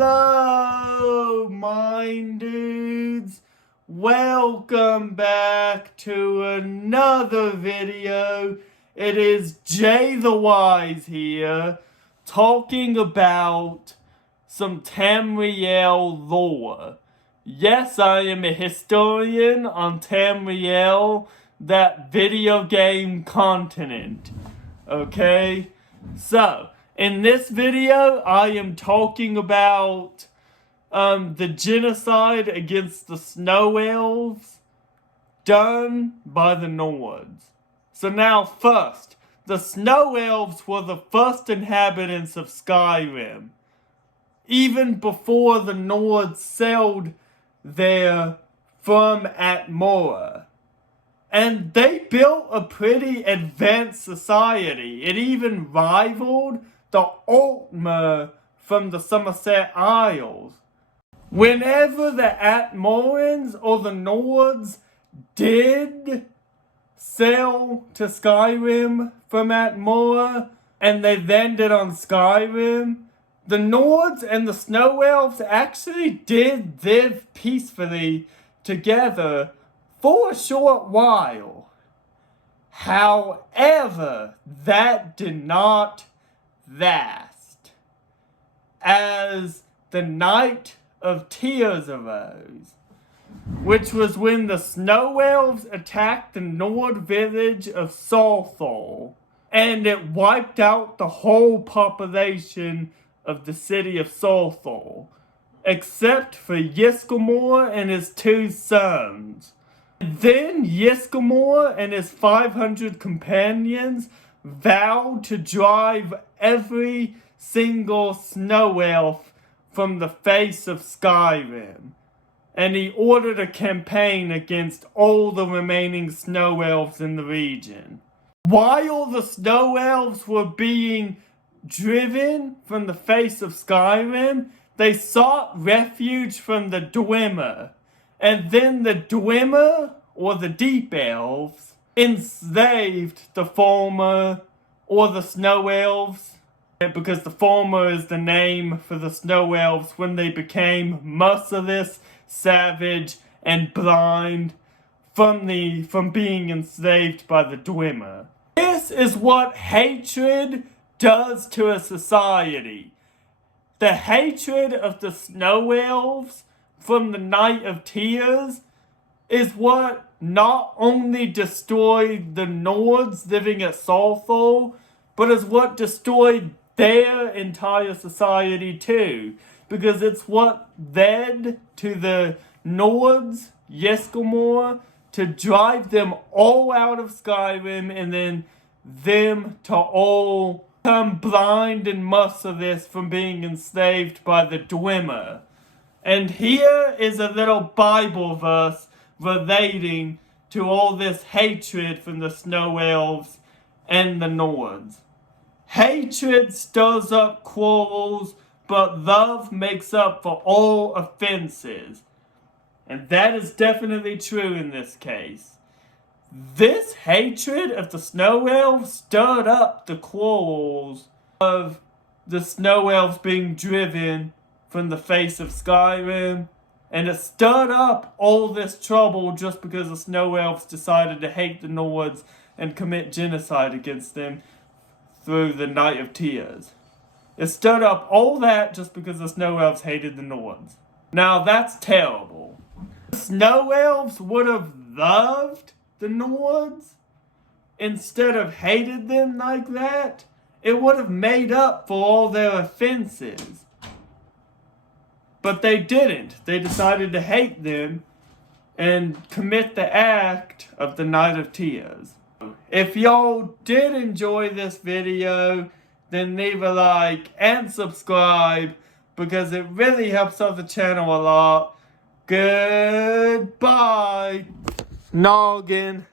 Hello, Mind Dudes. Welcome back to another video. It is Jay the Wise here, talking about some Tamriel lore. Yes, I am a historian on Tamriel, that video game continent. Okay? So, in this video, I am talking about the genocide against the Snow Elves done by the Nords. So now first, the Snow Elves were the first inhabitants of Skyrim, even before the Nords sailed there from Atmora. And they built a pretty advanced society. It even rivaled the Altmer from the Somerset Isles. Whenever the Atmorans or the Nords did sail to Skyrim from Atmora, and they landed on Skyrim, the Nords and the Snow Elves actually did live peacefully together for a short while. However, that did not last, as the Night of Tears arose, which was when the Snow Elves attacked the Nord village of Solthal, and it wiped out the whole population of the city of Solthal, except for Ysgramor and his 2 sons. Then Ysgramor and his 500 companions vowed to drive every single Snow Elf from the face of Skyrim, and he ordered a campaign against all the remaining Snow Elves in the region. While the Snow Elves were being driven from the face of Skyrim, they sought refuge from the Dwemer, and then the Dwemer, or the Deep Elves, enslaved the former, or the Snow Elves, because the former is the name for the Snow Elves when they became merciless, savage, and blind from being enslaved by the Dwemer. This is what hatred does to a society. The hatred of the Snow Elves from the Night of Tears is what not only destroyed the Nords living at Solthal, but is what destroyed their entire society too. Because it's what led to the Nords, Ysgramor, to drive them all out of Skyrim, and then them to all become blind and merciless from being enslaved by the Dwemer. And here is a little Bible verse relating to all this hatred from the Snow Elves and the Nords. Hatred stirs up quarrels, but love makes up for all offenses. And that is definitely true in this case. This hatred of the Snow Elves stirred up the quarrels of the Snow Elves being driven from the face of Skyrim, and it stirred up all this trouble just because the Snow Elves decided to hate the Nords and commit genocide against them through the Night of Tears. It stirred up all that just because the Snow Elves hated the Nords. Now that's terrible. The Snow Elves would have loved the Nords instead of hated them like that. It would have made up for all their offenses. But they didn't. They decided to hate them and commit the act of the Night of Tears. If y'all did enjoy this video, then leave a like and subscribe, because it really helps out the channel a lot. Goodbye, Noggin.